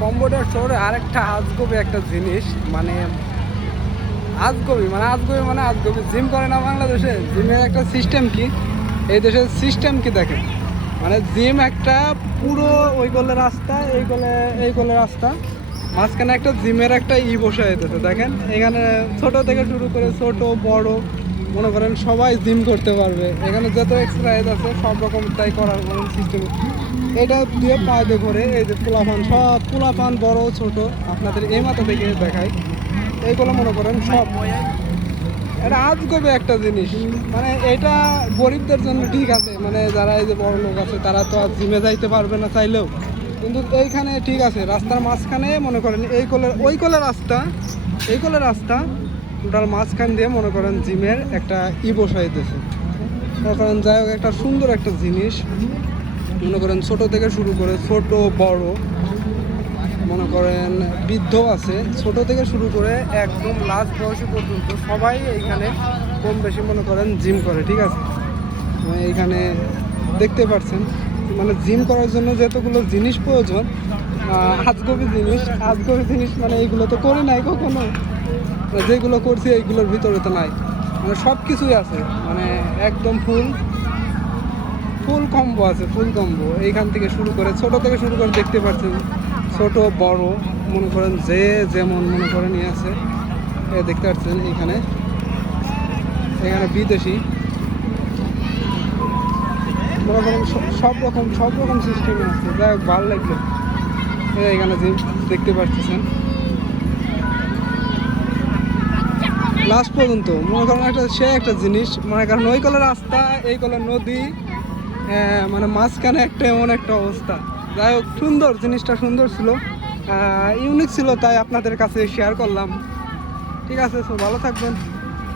Cambodia শহরে আরেকটা আজগবি একটা জিনিস, মানে আজগবি জিম করে না বাংলাদেশে। জিমের একটা সিস্টেম কি, এই দেশের সিস্টেম কি দেখেন, মানে জিম একটা পুরো ওই গোলে রাস্তা, এই গোলে রাস্তা, মাঝখানে একটা জিমের একটা বসে যেতেছে দেখেন। এখানে ছোট থেকে শুরু করে ছোট বড় মনে করেন সবাই জিম করতে পারবে। এখানে যত এক্সারসাইজ আছে সব রকম তাই করার সিস্টেম। এটা দিয়ে পায়ে করে এই যে পোলাপান, সব পোলাপান বড় ছোট আপনাদের এই মাথা থেকে দেখায়, এইগুলো মনে করেন সব। এটা আজগবে একটা জিনিস, মানে এটা গরিবদের জন্য ঠিক আছে, মানে যারা এই যে বড় লোক আছে তারা তো আর জিমে যাইতে পারবে না চাইলেও, কিন্তু এইখানে ঠিক আছে। রাস্তার মাঝখানে মনে করেন ওই কোলের রাস্তা টোটাল মাঝখান দিয়ে মনে করেন জিমের একটা বসাইতেছে। মনে করেন যাই হোক, একটা সুন্দর একটা জিনিস। মনে করেন ছোট থেকে শুরু করে ছোট বড় মনে করেন বৃদ্ধ আছে, ছোট থেকে শুরু করে একদম লাস্ট বয়সী পর্যন্ত সবাই এইখানে কম বেশি মনে করেন জিম করে, ঠিক আছে। এইখানে দেখতে পাচ্ছেন, মানে জিম করার জন্য যতগুলো জিনিস প্রয়োজন, আজগবি জিনিস মানে এইগুলো তো করি নাই কখনো, যেগুলো করছি এইগুলোর ভিতরে তো নাই, মানে সব কিছুই আছে, মানে একদম ফুল কম্বো আছে, ফুল কম্বো। এইখান থেকে শুরু করে ছোট থেকে শুরু করে দেখতে পাচ্ছেন, ছোট বড় মনে করেন যে যেমন মনে করেন আছে দেখতে পাচ্ছেন। এখানে বিদেশি মনে করেন সব রকম সিস্টেমে আছে। যাই হোক, ভালো লাগলো। এখানে যে দেখতে পাচ্ছেন লাস্ট পর্যন্ত মনে করেন একটা জিনিস, মনে করেন ওই কলের রাস্তা এই কলের নদী, মানে মাঝখানে একটা এমন একটা অবস্থা। যাই হোক, জিনিসটা সুন্দর ছিল, ইউনিক ছিল, তাই আপনাদের কাছে শেয়ার করলাম। ঠিক আছে, ভালো থাকবেন।